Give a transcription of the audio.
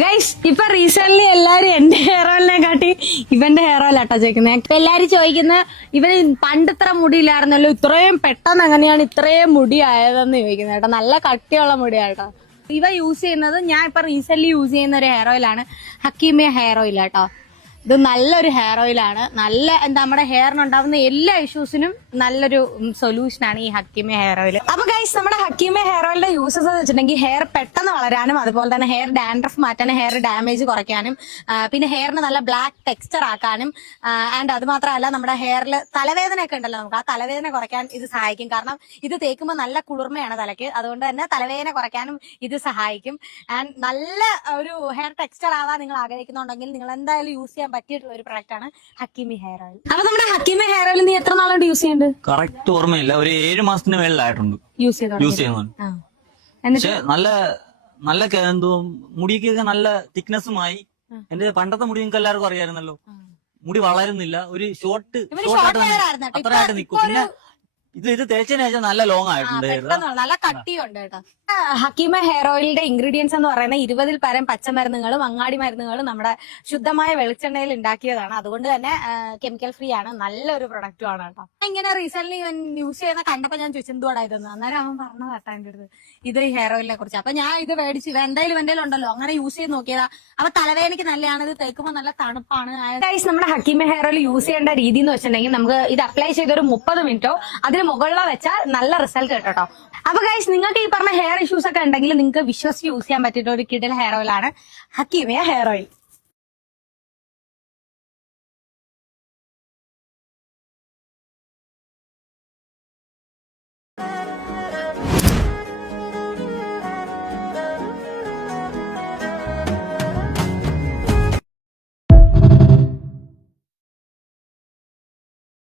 Guys ഇപ്പൊ recent എല്ലാരും എന്റെ ഹെയർ ഓയിലിനെ കാട്ടി ഇവന്റെ ഹെയർ ഓയിൽ ആട്ടോ ചോദിക്കുന്നത്. ഇപ്പൊ എല്ലാരും ചോദിക്കുന്നത് ഇവന് പണ്ടിത്ര മുടിയില്ലായിരുന്നല്ലോ, ഇത്രയും പെട്ടെന്ന് എങ്ങനെയാണ് ഇത്രയും മുടി ആയതെന്ന് ചോദിക്കുന്നത് കേട്ടോ. നല്ല കട്ടിയുള്ള മുടിയാട്ടോ. ഇവ യൂസ് ചെയ്യുന്നത് ഞാൻ ഇപ്പൊ റീസെന്റ് യൂസ് ചെയ്യുന്ന ഒരു ഹെയർ ഓയിലാണ്, ഹക്കീമിയ ഹെയർ ഓയിൽ കേട്ടോ. ഇത് നല്ലൊരു ഹെയർ ഓയിലാണ്. നല്ല നമ്മുടെ ഹെയറിനുണ്ടാവുന്ന എല്ലാ ഇഷ്യൂസിനും നല്ലൊരു സൊല്യൂഷനാണ് ഈ ഹക്കീമിയ ഹെയർ ഓയിൽ. അപ്പൊ ഗൈസ് നമ്മുടെ ഹക്കീമിയ ഹെയർ ഓയിലിന്റെ യൂസസ് എന്ന് വെച്ചിട്ടുണ്ടെങ്കിൽ ഹെയർ പെട്ടെന്ന് വളരാനും അതുപോലെ തന്നെ ഹെയർ ഡാൻഡ്രഫ് മാറ്റാനും ഹെയർ ഡാമേജ് കുറയ്ക്കാനും പിന്നെ ഹെയറിന് നല്ല ബ്ലാക്ക് ടെക്സ്ചർ ആക്കാനും ആൻഡ് അത് മാത്രമല്ല നമ്മുടെ ഹെയറിൽ തലവേദനയൊക്കെ ഉണ്ടല്ലോ, നമുക്ക് ആ തലവേദന കുറയ്ക്കാൻ ഇത് സഹായിക്കും. കാരണം ഇത് തേക്കുമ്പോൾ നല്ല കുളിർമയാണ് തലയ്ക്ക്, അതുകൊണ്ട് തന്നെ തലവേദന കുറയ്ക്കാനും ഇത് സഹായിക്കും. ആൻഡ് നല്ല ഒരു ഹെയർ ടെക്സ്ചർ ആവാൻ നിങ്ങൾ ആഗ്രഹിക്കുന്നുണ്ടെങ്കിൽ നിങ്ങൾ എന്തായാലും യൂസ് ചെയ്യാൻ പറ്റിയിട്ടുള്ള ഒരു പ്രൊഡക്റ്റ് ആണ് ഹക്കീമി ഹെയർ ഓയിൽ. അപ്പൊ നമ്മുടെ ഹക്കീമി ഹെയർ ഓയിൽ നീ എത്ര നാളുകൊണ്ട് യൂസ് ചെയ്യുന്നുണ്ട്? കറക്റ്റ് ഓർമ്മയില്ല, ഒരു 7 മാസത്തിന് മേളിലായിട്ടുണ്ട് യൂസ് ചെയ്യുന്നുണ്ട്. പക്ഷെ നല്ല എന്തോ മുടിക്കൊക്കെ നല്ല തിക്നെസ്സുമായി. എന്റെ പണ്ടത്തെ മുടി നിങ്ങൾക്ക് എല്ലാവർക്കും അറിയാമായിരുന്നല്ലോ, മുടി വളരുന്നില്ല, ഒരു ഷോർട്ട് അത്രയായിട്ട് നിൽക്കും. പിന്നെ ഇത് തേച്ചതിന് ശേഷം നല്ല ലോങ് ആയിട്ടുണ്ട്, നല്ല കട്ടിയുണ്ട് കേട്ടോ. ഹക്കീമ ഹെയർ ഓയിലിന്റെ ഇൻഗ്രീഡിയൻസ് എന്ന് പറയുന്നത് 20-ൽ പരം പച്ചമരുന്നുകളും അങ്ങാടി മരുന്നുകളും നമ്മുടെ ശുദ്ധമായ വെളിച്ചെണ്ണയിൽ ഉണ്ടാക്കിയതാണ്. അതുകൊണ്ട് തന്നെ കെമിക്കൽ ഫ്രീ ആണ്, നല്ലൊരു പ്രൊഡക്റ്റും ആണ് കേട്ടോ. ഇങ്ങനെ റീസെന്റ് യൂസ് ചെയ്യുന്ന കണ്ടപ്പോ ഞാൻ ചോദിച്ചു എന്തുവാടാ ഇതെന്ന്. അന്നേരം അവൻ പറഞ്ഞത് കേട്ടോ എന്റെ അടുത്ത് ഇത് ഈ ഹെയർ ഓയിലിനെ കുറിച്ച്. അപ്പൊ ഞാൻ ഇത് മേടിച്ച് എന്തായാലും ഉണ്ടല്ലോ അങ്ങനെ യൂസ് ചെയ്ത് നോക്കിയതാ. അപ്പൊ തലവേദനയ്ക്ക് നല്ലതാണ്, ഇത് തേക്കുമ്പോൾ നല്ല തണുപ്പാണ്. നമ്മുടെ ഹക്കീമ ഹെയർ ഓയിൽ യൂസ് ചെയ്യേണ്ട രീതി എന്ന് വെച്ചിട്ടുണ്ടെങ്കിൽ നമുക്ക് ഇത് അപ്ലൈ ചെയ്തൊരു 30 മിനിറ്റോ അതിന് മുകളിലോ വെച്ചാൽ നല്ല റിസൾട്ട് കിട്ടോ. അപ്പൊ ഗൈസ് നിങ്ങൾക്ക് ഈ പറഞ്ഞ ഹെയർ ഇഷ്യൂസ് ഒക്കെ ഉണ്ടെങ്കിൽ നിങ്ങൾക്ക് വിശ്വസിച്ച് യൂസ് ചെയ്യാൻ പറ്റിയിട്ട് ഒരു കിടിലൻ ഹെയർ ഓയിൽ ആണ് ഹക്കീമിയ ഹെയർ ഓയിൽ.